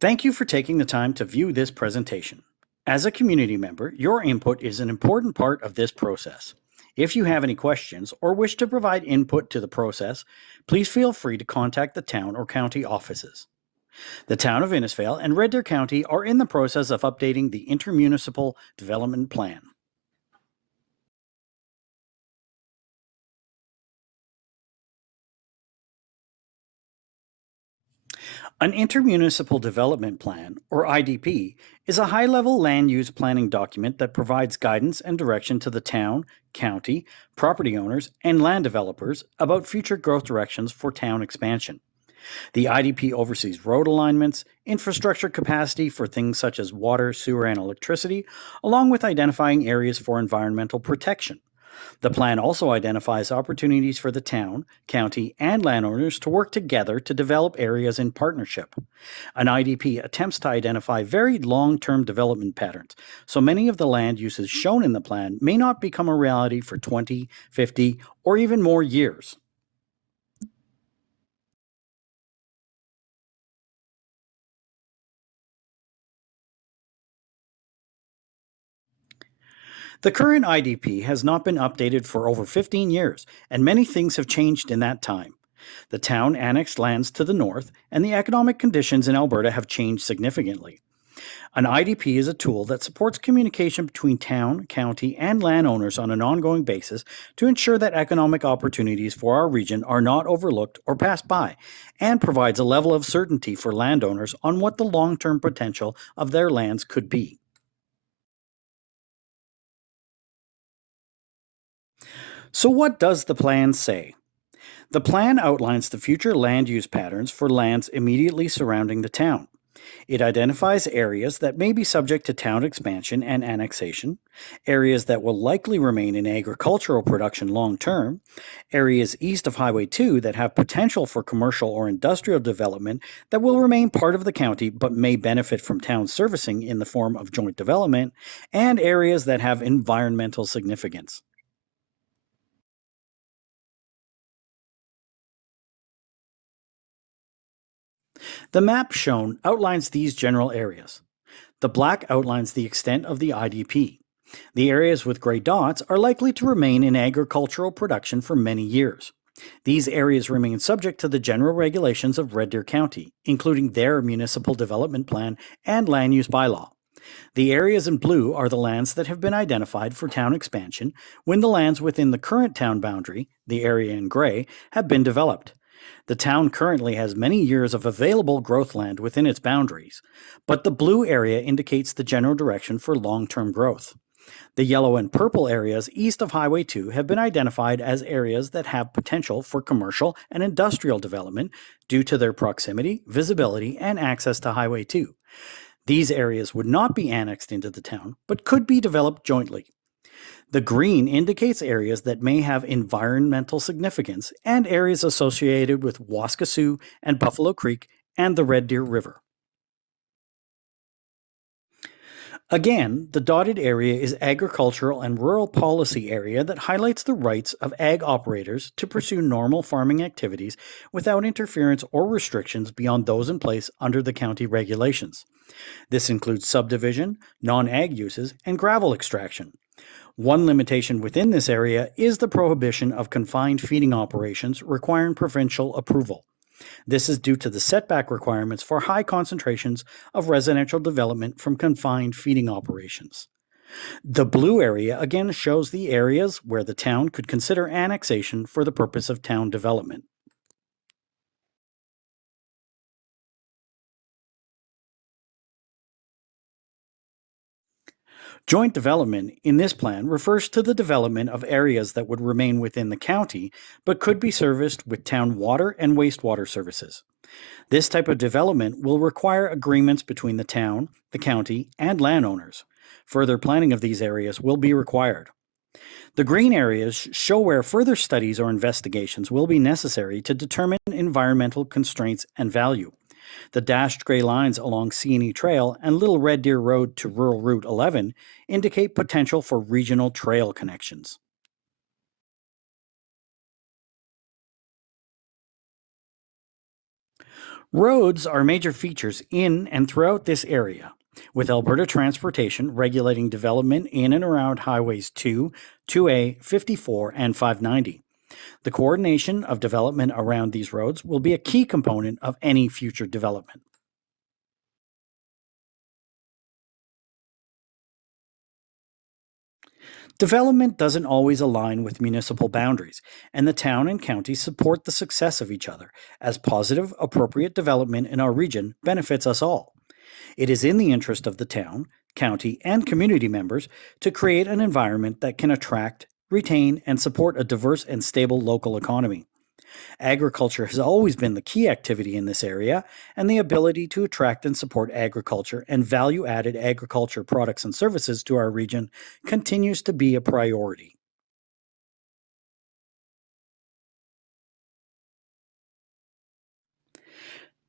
Thank you for taking the time to view this presentation. As a community member, your input is an important part of this process. If you have any questions or wish to provide input to the process, please feel free to contact the town or county offices. The town of Innisfail and Red Deer County are in the process of updating the intermunicipal development plan. An intermunicipal development plan, or IDP, is a high level land use planning document that provides guidance and direction to the town, county, property owners, and land developers about future growth directions for town expansion. The IDP oversees road alignments, infrastructure capacity for things such as water, sewer, and electricity, along with identifying areas for environmental protection. The plan also identifies opportunities for the town, county, and landowners to work together to develop areas in partnership. An IDP attempts to identify very long term development patterns, so many of the land uses shown in the plan may not become a reality for 20, 50, or even more years. The current IDP has not been updated for over 15 years, and many things have changed in that time. The town annexed lands to the north, and the economic conditions in Alberta have changed significantly. An IDP is a tool that supports communication between town, county, and landowners on an ongoing basis to ensure that economic opportunities for our region are not overlooked or passed by, and provides a level of certainty for landowners on what the long term potential of their lands could be. So, what does the plan say? The plan outlines the future land use patterns for lands immediately surrounding the town. It identifies areas that may be subject to town expansion and annexation, areas that will likely remain in agricultural production long term, areas east of Highway 2 that have potential for commercial or industrial development that will remain part of the county but may benefit from town servicing in the form of joint development, and areas that have environmental significance. The map shown outlines these general areas. The black outlines the extent of the IDP. The areas with gray dots are likely to remain in agricultural production for many years. These areas remain subject to the general regulations of Red Deer County, including their municipal development plan and land use bylaw. The areas in blue are the lands that have been identified for town expansion when the lands within the current town boundary, the area in gray, have been developed. The town currently has many years of available growth land within its boundaries, but the blue area indicates the general direction for long term growth. The yellow and purple areas east of Highway 2 have been identified as areas that have potential for commercial and industrial development due to their proximity, visibility, and access to Highway 2. These areas would not be annexed into the town, but could be developed jointly. The green indicates areas that may have environmental significance and areas associated with Waskasiu and Buffalo Creek and the Red Deer River. Again, the dotted area is agricultural and rural policy area that highlights the rights of ag operators to pursue normal farming activities without interference or restrictions beyond those in place under the county regulations. This includes subdivision, non ag uses, and gravel extraction. One limitation within this area is the prohibition of confined feeding operations requiring provincial approval. This is due to the setback requirements for high concentrations of residential development from confined feeding operations. The blue area again shows the areas where the town could consider annexation for the purpose of town development. Joint development in this plan refers to the development of areas that would remain within the county but could be serviced with town water and wastewater services. This type of development will require agreements between the town, the county, and landowners. Further planning of these areas will be required. The green areas show where further studies or investigations will be necessary to determine environmental constraints and value. The dashed gray lines along C&E Trail and Little Red Deer Road to Rural Route 11 indicate potential for regional trail connections. Roads are major features in and throughout this area, with Alberta Transportation regulating development in and around Highways 2, 2A, 54, and 590. The coordination of development around these roads will be a key component of any future development. Development doesn't always align with municipal boundaries, and the town and county support the success of each other, as positive, appropriate development in our region benefits us all. It is in the interest of the town, county, and community members to create an environment that can attract, retain, and support a diverse and stable local economy. Agriculture has always been the key activity in this area, and the ability to attract and support agriculture and value added agriculture products and services to our region continues to be a priority.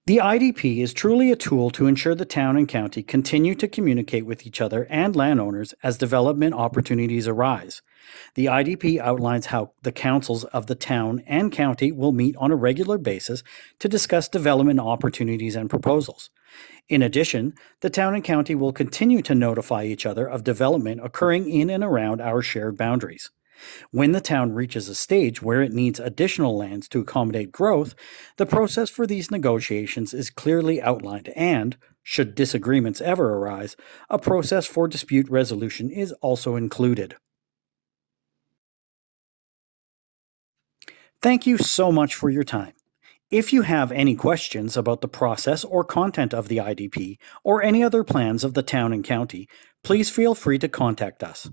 The IDP is truly a tool to ensure the town and county continue to communicate with each other and landowners as development opportunities arise. The IDP outlines how the councils of the town and county will meet on a regular basis to discuss development opportunities and proposals. In addition, the town and county will continue to notify each other of development occurring in and around our shared boundaries. When the town reaches a stage where it needs additional lands to accommodate growth, the process for these negotiations is clearly outlined and, should disagreements ever arise, a process for dispute resolution is also included. Thank you so much for your time. If you have any questions about the process or content of the IDP or any other plans of the town and county, please feel free to contact us.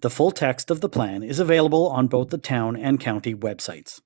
The full text of the plan is available on both the town and county websites.